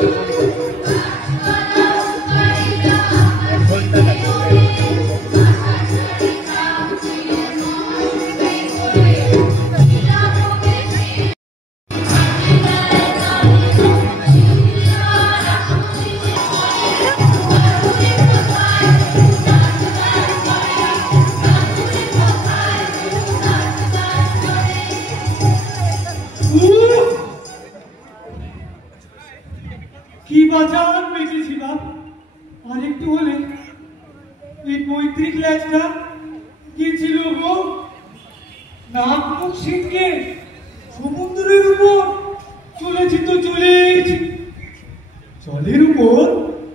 কি বাজার বেঁচেছিলাম, আর একটু হলে এই পৈতৃক ল্যাচটা কি ছিল গো? নাক মুখ ছিটকে সমুদ্রের উপর চলেছি তো চলেছি, জলের উপর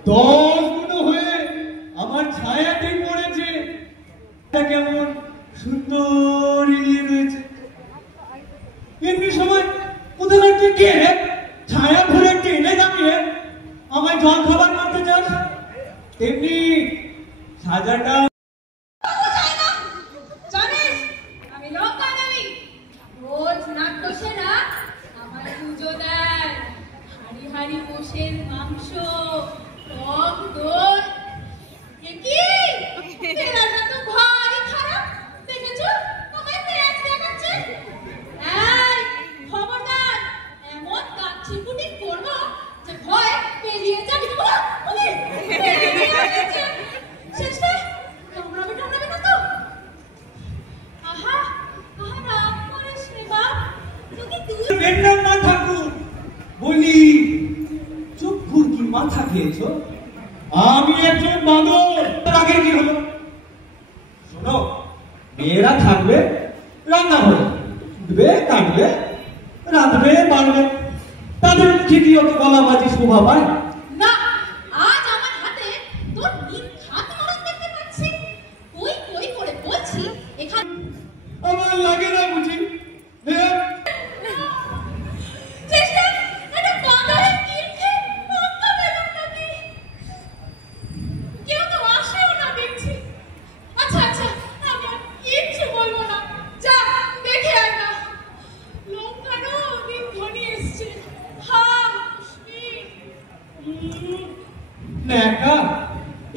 10 গুণ হয়ে আমার ছায়াটি পড়েছে। কেমন সুন্দর এগিয়ে রয়েছে। এমনি সময় কোথাও কে ছায়া ধরে টেনে দাঁড়িয়ে আমায় জল খাবার করতে চাস, তেমনি সাজাটা মাংস টক দই তো ভারী খারাপ দেখেছো, আমায় পেঁয়াজ দেখাচ্ছে। খবরদার এমন গাছিপুটি করবো যে ভয় পেরিয়ে যাবি। শেষে কামড়াবে না তো? আহা আহা রাগ করিস রে বাপ, যদি তুই বেন্ডাম না ঠাকুর বলি চুপ ফুরকি মাথা খেয়েছো। আমি একজন বাঁদর, আগের কি হলো? শোনো, মেয়েরা থাকবে রান্না ঘরে, উঠবে কাটবে রাঁধবে বাড়বে, তাদের মুখে কি অত গলাবাজি শোভা পায় না। আজ আমার হাতে তোর নিখাত মরণ দেখতে পাচ্ছি। কই করে বলছি এখানে আমার লাগে না বুঝি।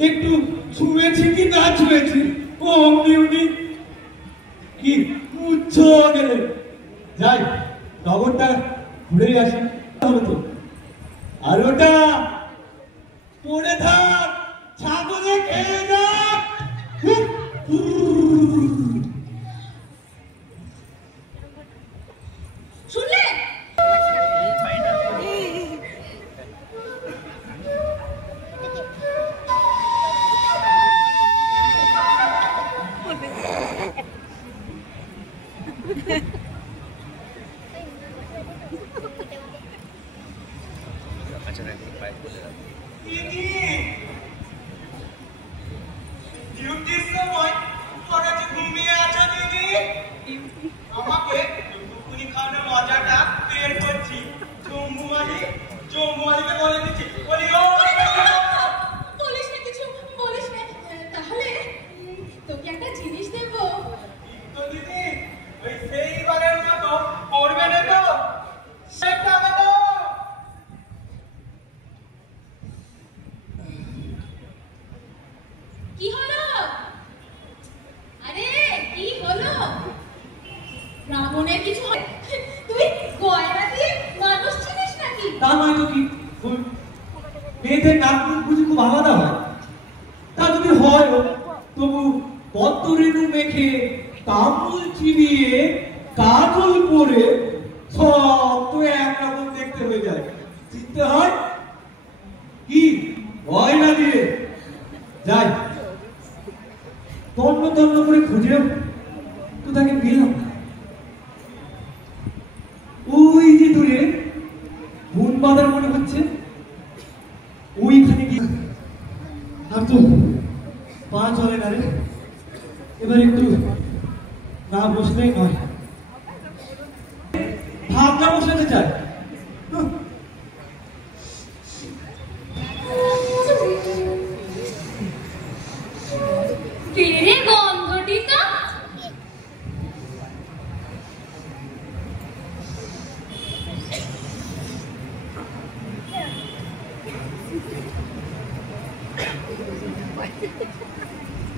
একটু ছুঁয়েছি কি না ছুঁয়েছি, অমনি কি উচ্চ গেলে যাই নগরটা ঘুরে আসি হবে তো। আর ওটা পড়ে থাক, ছাগলে খেয়ে যাক। শুনলে আমাকে খাওয়ানোর মজাটা বের করছি। চৌমুয়ালিকে বলে দিচ্ছি, বলি ও বলিস না কিছু, বলিস না। তাহলে তোকে একটা জিনিস দেবো। তো দিদি ওই সেইবারের মতো করবে না তো? সেটা তো কি হলো? আরে কি হলো? রাবণের কিছু তুই গয়না দিয়ে মানুষ চিনিস নাকি? তা নয় তো কি, মেয়েদের নাক মুখ বুঝি খুব আলাদা হয়। তা যদি হয় তবু কত রেণু মেখে কামুল চিবিয়ে কাজল পরে সব তো একরকম দেখতে হয়ে যায়। চিনতে হয় কি গয়না দিয়ে যাই তন্ন তন্ন করে খুঁজেও তো তাকে পেলাম না। ওই যে দূরে বুন বাঁধার মনে হচ্ছে, ওইখানে গিয়ে আর তো পা চলে না রে। এবার একটু না বসলেই নয়, ভাবনা বসাতে চায়। গন্ধটি তো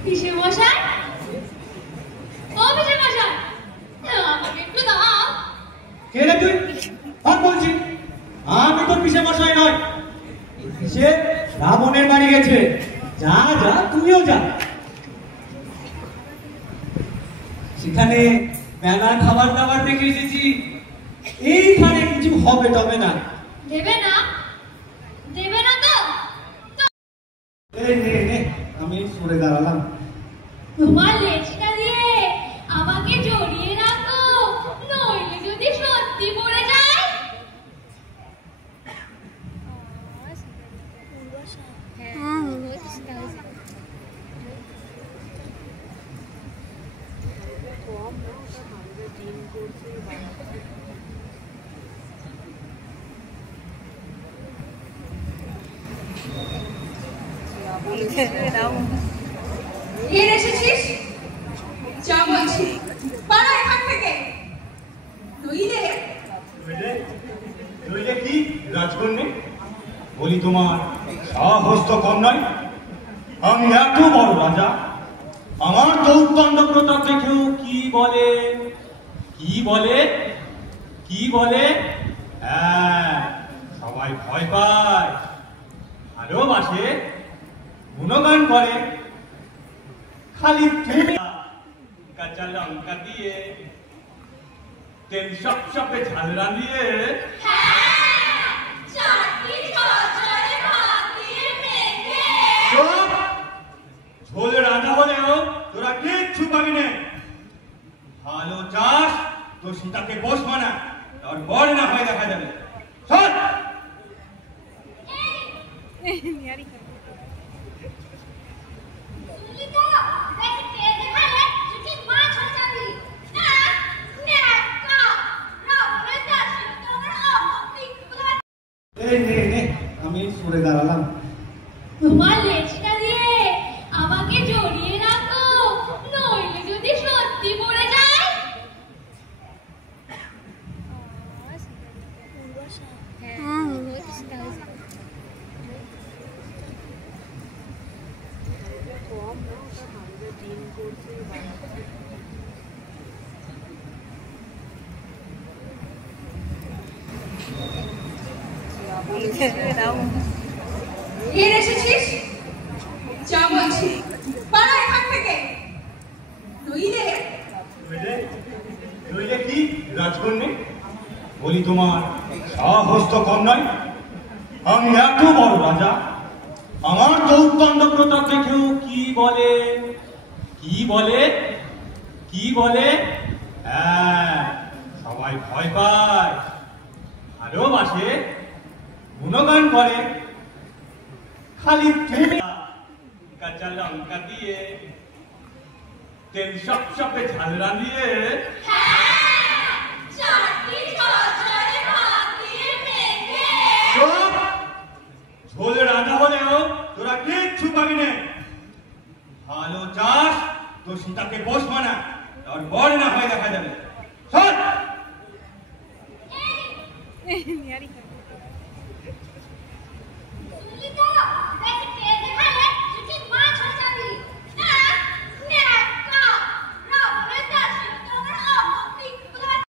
পিসে মশাই, ও পিসে মশাই, আমাকে একটু দাও। কে রে তুই? আর বলছি আমি তোর পিসে মশাই নয়। সে রাবণের বাড়ি গেছে, যা যা তুমিও যা। সেখানে মেলার খাবার দাবার দেখে এসেছি, এইখানে কিছু হবে তবে না। দেবে না? দেবে না তো? এই নে নে, আমি সরে দাঁড়ালাম। তোমার লেজটা দিয়ে আমাকে জড়িয়ে রাখো, নইলে যদি সত্যি পড়ে যায়। এর এসেছিস? যা বলছি, পাড়া এখান থেকে। নইলে নইলে কি রাজকন্যা? বলি তোমার সাহস তো কম নয়। আমি এত বড় রাজা, আমার দৌর্দণ্ড প্রতাপ দেখেও কি বলে, কি বলে, কি বলে? হ্যাঁ, সবাই ভয় পায়, ভালোবাসে, গুণগান করে। খালি তুমি কাঁচা লঙ্কা দিয়ে, তেল সপসপে ঝাল রাঁধিয়ে, ঝোল রাঁধা হলেও তোরা কিচ্ছু পাবি না। ভালো চাষ তো সীতাকে বস মানা, তোর বড় না হয় দেখা যাবে। সর! এই নে নে, আমি সরে দাঁড়ালাম। তোমার লেজটা দিয়ে আমাকে জড়িয়ে রাখো, নইলে যদি সত্যি পড়ে যায়। এর এসেছিস? যা বলছি, পাড়া এখান থেকে। নইলে নইলে কি রাজকন্যা? বলি তোমার সাহস তো কম নয়। আমি এত বড় রাজা, আমার দৌর্দণ্ড প্রতাপ দেখেও কি বলে, কি বলে, কি বলে? হ্যাঁ, সবাই ভয় পায়, ভালোবাসে, গুণগান করে। খালি তুমি কাঁচা লঙ্কা দিয়ে, তেল সপসপে ঝাল রাঁধিয়ে, ঝোল রাঁধা হলেও তোরা কিচ্ছু পাবি না। ভালো চাষ তো সীতাকে বস মানা, তোর বড় না হয় দেখা যাবে। সর!